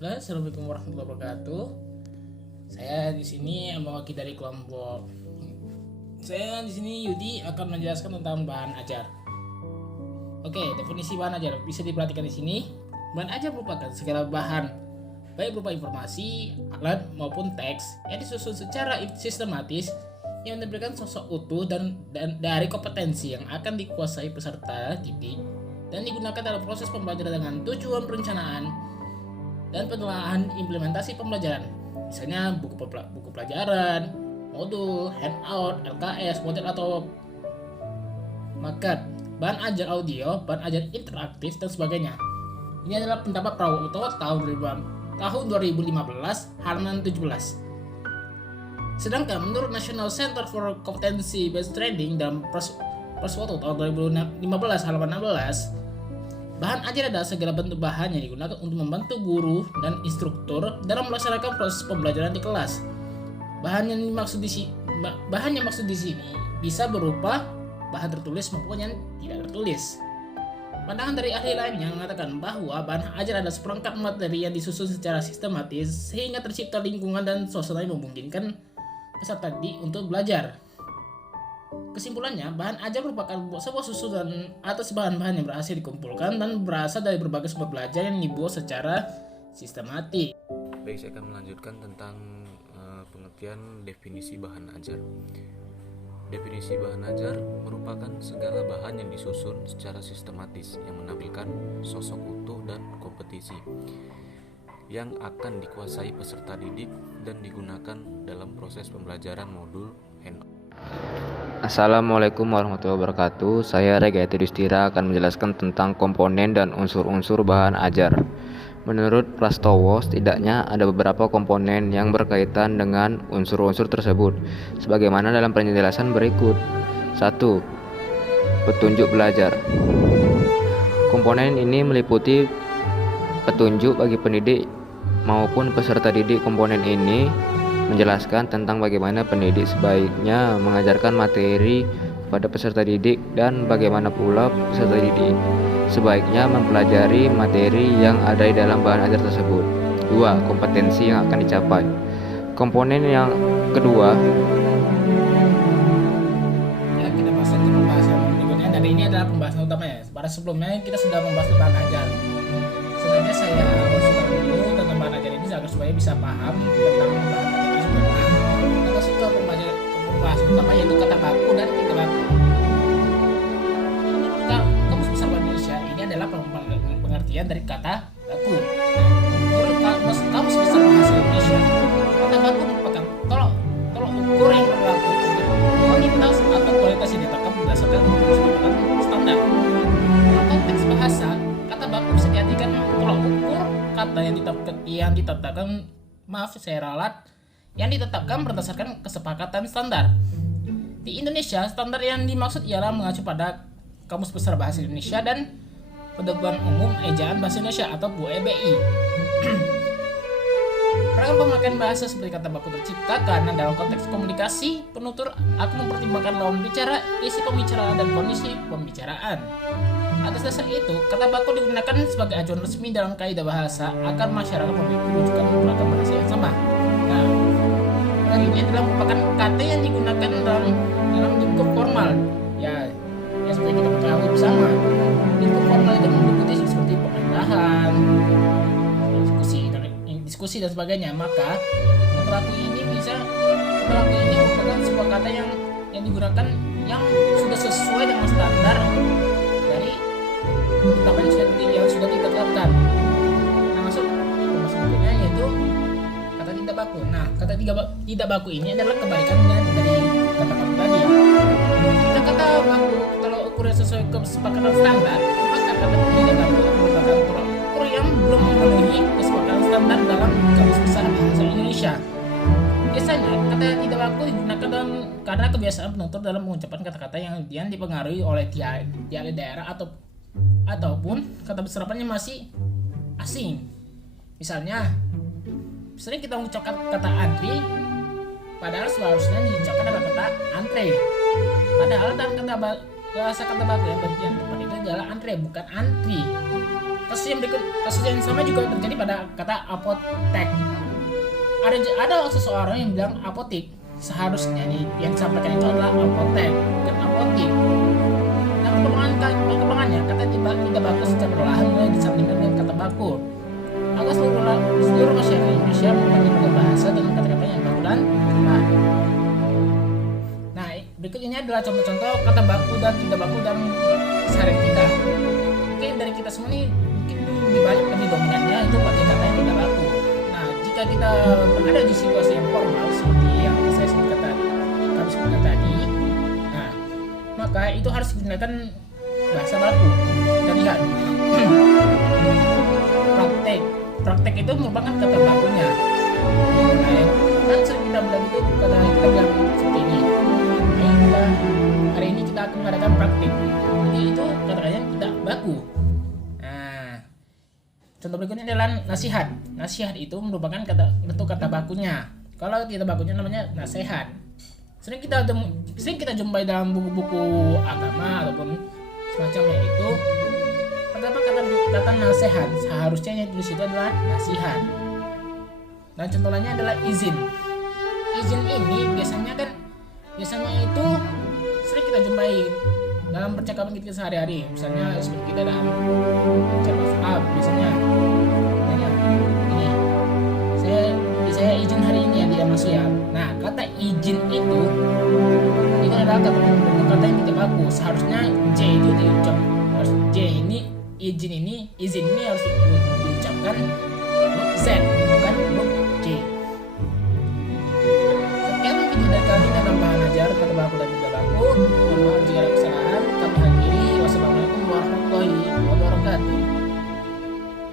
Assalamualaikum warahmatullahi wabarakatuh. Saya di sini mewakili dari kelompok. Saya di sini Yudi akan menjelaskan tentang bahan ajar. Oke, definisi bahan ajar bisa diperhatikan di sini. Bahan ajar merupakan segala bahan, baik berupa informasi, alat maupun teks yang disusun secara sistematis yang memberikan sosok utuh dan dari kompetensi yang akan dikuasai peserta didik dan digunakan dalam proses pembelajaran dengan tujuan perencanaan dan penelaahan implementasi pembelajaran. Misalnya buku pelajaran, modul, handout, LKS, model atau market, bahan ajar audio, bahan ajar interaktif dan sebagainya. Ini adalah pendapat Prawuto tahun 2015 halaman 17. Sedangkan menurut National Center for Competency Based Training dalam Perswoto tahun 2015 halaman 16, bahan ajar adalah segala bentuk bahan yang digunakan untuk membantu guru dan instruktur dalam melaksanakan proses pembelajaran di kelas. Bahan yang maksud di sini bisa berupa bahan tertulis maupun yang tidak tertulis. Pandangan dari ahli lainnya mengatakan bahwa bahan ajar adalah seperangkat materi yang disusun secara sistematis sehingga tercipta lingkungan dan suasana yang memungkinkan peserta didik untuk belajar. Kesimpulannya, bahan ajar merupakan sebuah susunan atas bahan-bahan yang berhasil dikumpulkan dan berasal dari berbagai sumber belajar yang dibuat secara sistematik. Baik, saya akan melanjutkan tentang pengertian definisi bahan ajar. Definisi bahan ajar merupakan segala bahan yang disusun secara sistematis yang menampilkan sosok utuh dan kompetisi yang akan dikuasai peserta didik dan digunakan dalam proses pembelajaran modul handout. Assalamualaikum warahmatullahi wabarakatuh. Saya Rega Yatidustira akan menjelaskan tentang komponen dan unsur-unsur bahan ajar. Menurut Prastowo, setidaknya ada beberapa komponen yang berkaitan dengan unsur-unsur tersebut, sebagaimana dalam penjelasan berikut. 1. Petunjuk belajar. Komponen ini meliputi petunjuk bagi pendidik maupun peserta didik. Komponen ini menjelaskan tentang bagaimana pendidik sebaiknya mengajarkan materi pada peserta didik dan bagaimana pula peserta didik sebaiknya mempelajari materi yang ada di dalam bahan ajar tersebut. 2. Kompetensi yang akan dicapai. Komponen yang kedua, Kita masuk ke pembahasan berikutnya, dan ini adalah pembahasan utamanya. Pada sebelumnya kita sudah membahas bahan ajar. Sebenarnya saya masukkan dulu tentang bahan ajar ini agar supaya bisa paham tentang bahan ajar tersebut. Kita masuk ke pembahasan utama, yaitu kata baku dan tingkah baku. Kamus Besar Bahasa Indonesia ini adalah pengertian dari kata baku. Menurut Kamus Besar Bahasa Indonesia, kata baku merupakan tolok ukur yang berlaku untuk kualitas atau kualitas yang ditetapkan berdasarkan kesepakatan standar. Dalam konteks bahasa, kata baku bisa diartikan tolok ukur kata yang ditetapkan berdasarkan kesepakatan standar. Di Indonesia, standar yang dimaksud ialah mengacu pada Kamus Besar Bahasa Indonesia dan Pedoman Umum Ejaan Bahasa Indonesia atau PUEBI. Ragam pemakaian bahasa seperti kata baku tercipta karena dalam konteks komunikasi, penutur akan mempertimbangkan lawan bicara, isi pembicaraan, dan kondisi pembicaraan. Atas dasar itu, kata baku digunakan sebagai acuan resmi dalam kaidah bahasa agar masyarakat memiliki rujukan beragam bahasa yang sama. Nah, ini adalah merupakan kata yang digunakan dalam lingkup formal. Ya seperti kita ketahui bersama, lingkup formal itu meliputi seperti pemerintahan, diskusi dan sebagainya. Maka kata baku ini merupakan sebuah kata yang digunakan yang sudah sesuai dengan standar dari ketetapan yang sudah ditetapkan. Nah, masuk berikutnya yaitu kata tidak baku. Nah, kata tidak baku ini adalah kebalikannya dari kata baku tadi. Jika kata baku kalau ukuran sesuai kesepakatan standar, maka kata tidak baku merupakan tolak ukur yang belum memenuhi kesepakatan standar dalam Kamus Besar Bahasa Indonesia. Biasanya kata tidak baku digunakan karena kebiasaan penutur dalam mengucapkan kata-kata yang dipengaruhi oleh dialek daerah ataupun kata serapannya masih asing. Misalnya kita mengucapkan kata antri, padahal seharusnya diucapkan adalah kata antre. Padahal dalam bahasa kata baku yang tepat itu adalah antre, bukan antri. Kasus yang sama juga terjadi pada kata apotek. Ada seseorang yang bilang apotik, seharusnya nih yang disampaikan itu adalah apotek, bukan apotik. Nah, perkembangannya kata tidak baku secara perlahan mulai disandingkan dengan kata baku. Agar seluruh masyarakat Indonesia menggunakan bahasa dengan kata-kata yang baku dan tepat. Nah, berikut ini adalah contoh-contoh kata baku dan tidak baku dalam sehari kita. Mungkin dari kita semua nih lebih dominannya itu pakai kata yang tidak baku. Nah, jika kita berada di situasi yang formal seperti yang saya sebutkan tadi, nah, maka itu harus digunakan bahasa baku. Kita lihat praktek itu merupakan kata bakunya. Nah, kan sering kita bilang itu kita bilang seperti ini. Hari ini kita akan mengadakan praktik. Jadi itu kata-katanya tidak baku. Contoh berikutnya adalah nasihat. Nasihat itu merupakan bentuk kata bakunya. Kalau tidak bakunya namanya nasihat. Sering kita jumpai dalam buku-buku agama ataupun semacamnya itu. Pertama kata nasihat seharusnya yang ditulis itu adalah nasihat. Dan contoh lainnya adalah izin. Izin ini biasanya itu sering kita jumpai dalam percakapan kita sehari-hari. Misalnya seperti kita dalam chat WhatsApp biasanya ini saya izin hari ini ya tidak masuk ya. Nah, kata izin itu adalah kata yang tidak baku. Seharusnya J itu diucap harus J ini izin ini harus diucapkan huruf Z bukan huruf J. Sekian video dari kami tentang bahan ajar kata baku dan tidak baku. Mohon maaf jika ada kesalahan. Kami akhiri. Wassalamualaikum warahmatullahi wabarakatuh.